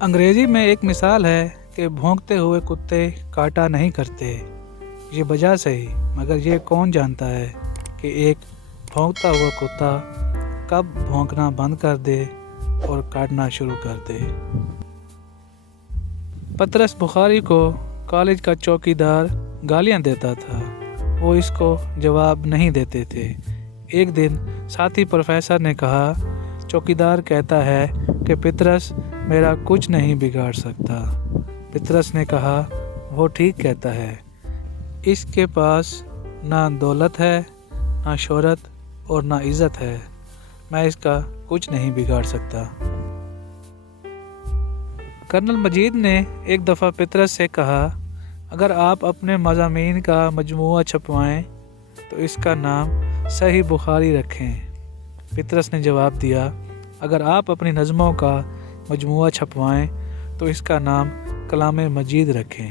अंग्रेज़ी में एक मिसाल है कि भौंकते हुए कुत्ते काटा नहीं करते। ये वजह सही, मगर ये कौन जानता है कि एक भौंकता हुआ कुत्ता कब भौंकना बंद कर दे और काटना शुरू कर दे। पतरस बुखारी को कॉलेज का चौकीदार गालियां देता था। वो इसको जवाब नहीं देते थे। एक दिन साथी प्रोफेसर ने कहा, चौकीदार कहता है कि पतरस मेरा कुछ नहीं बिगाड़ सकता। पतरस ने कहा, वो ठीक कहता है। इसके पास ना दौलत है, ना शोहरत और ना इज़्ज़त है। मैं इसका कुछ नहीं बिगाड़ सकता। कर्नल मजीद ने एक दफ़ा पतरस से कहा, अगर आप अपने मज़ामीन का मजमूआ छपवाएं तो इसका नाम सही बुखारी रखें। पतरस ने जवाब दिया, अगर आप अपनी नज़मों का मजमूआ छपवाएं तो इसका नाम कलाम मजीद रखें।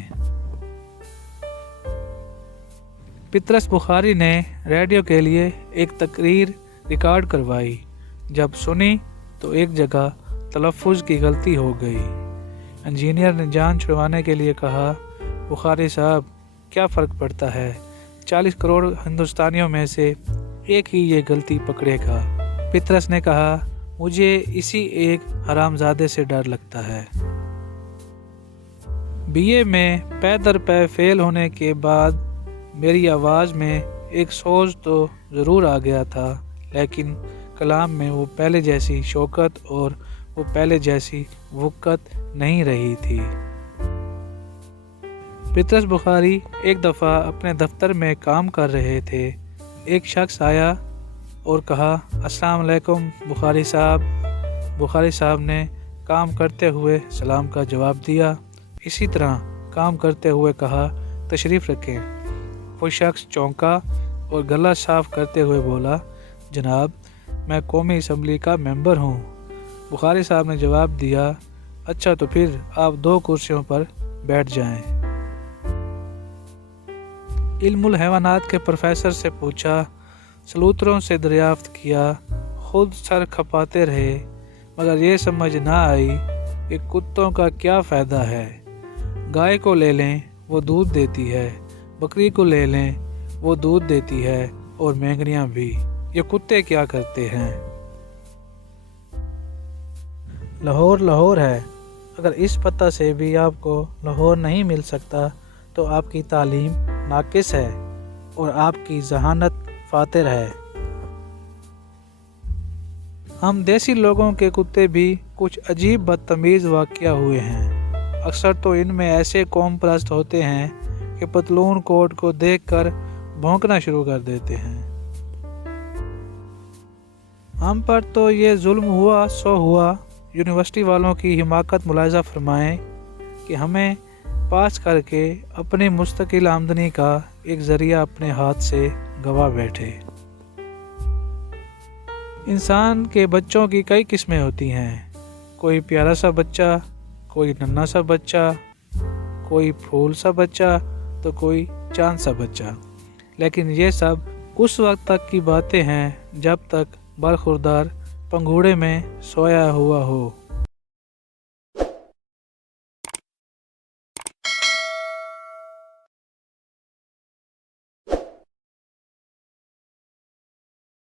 पतरस बुखारी ने रेडियो के लिए एक तकरीर रिकॉर्ड करवाई। जब सुनी तो एक जगह तलफ़्फ़ुज़ की गलती हो गई। इंजीनियर ने जान छुड़वाने के लिए कहा, बुखारी साहब क्या फ़र्क पड़ता है, 40 करोड़ हिंदुस्तानियों में से एक ही ये गलती पकड़ेगा। पतरस ने कहा, मुझे इसी एक हरामजादे से डर लगता है। बीए में पै दर पै फेल होने के बाद मेरी आवाज़ में एक सोज तो ज़रूर आ गया था, लेकिन कलाम में वो पहले जैसी शौकत और वो पहले जैसी वक़्त नहीं रही थी। पतरस बुखारी एक दफ़ा अपने दफ्तर में काम कर रहे थे। एक शख्स आया और कहा, अस्सलाम वालेकुम बुखारी साहब। बुखारी साहब ने काम करते हुए सलाम का जवाब दिया। इसी तरह काम करते हुए कहा, तशरीफ़ रखें। वो शख्स चौंका और गला साफ़ करते हुए बोला, जनाब मैं कौमी असम्बली का मेंबर हूँ। बुखारी साहब ने जवाब दिया, अच्छा तो फिर आप 2 कुर्सियों पर बैठ जाएं। इल्मुल हैवानात के प्रोफेसर से पूछा, सलूतरों से दरियाफ्त किया, खुद सर खपाते रहे, मगर ये समझ ना आई कि कुत्तों का क्या फ़ायदा है। गाय को ले लें वो दूध देती है, बकरी को ले लें वो दूध देती है, और मेंगनियाँ भी। ये कुत्ते क्या करते हैं। लाहौर लाहौर है। अगर इस पता से भी आपको लाहौर नहीं मिल सकता तो आपकी तालीम नाकिस है और आपकी जहानत फातिर है। हम देसी लोगों के कुत्ते भी कुछ अजीब बदतमीज़ वाक़या हुए हैं। अक्सर तो इनमें ऐसे कौम परस्त होते हैं कि पतलून कोट को देखकर भौंकना शुरू कर देते हैं। हम पर तो ये जुल्म हुआ सो हुआ। यूनिवर्सिटी वालों की हिमाकत मुलाहिज़ा फरमाएं कि हमें पास करके अपनी मुस्तकिल आमदनी का एक ज़रिया अपने हाथ से गवा बैठे। इंसान के बच्चों की कई किस्में होती हैं। कोई प्यारा सा बच्चा, कोई नन्हा सा बच्चा, कोई फूल सा बच्चा, तो कोई चांद सा बच्चा। लेकिन ये सब उस वक्त तक की बातें हैं जब तक बरखुरदार पंघूड़े में सोया हुआ हो।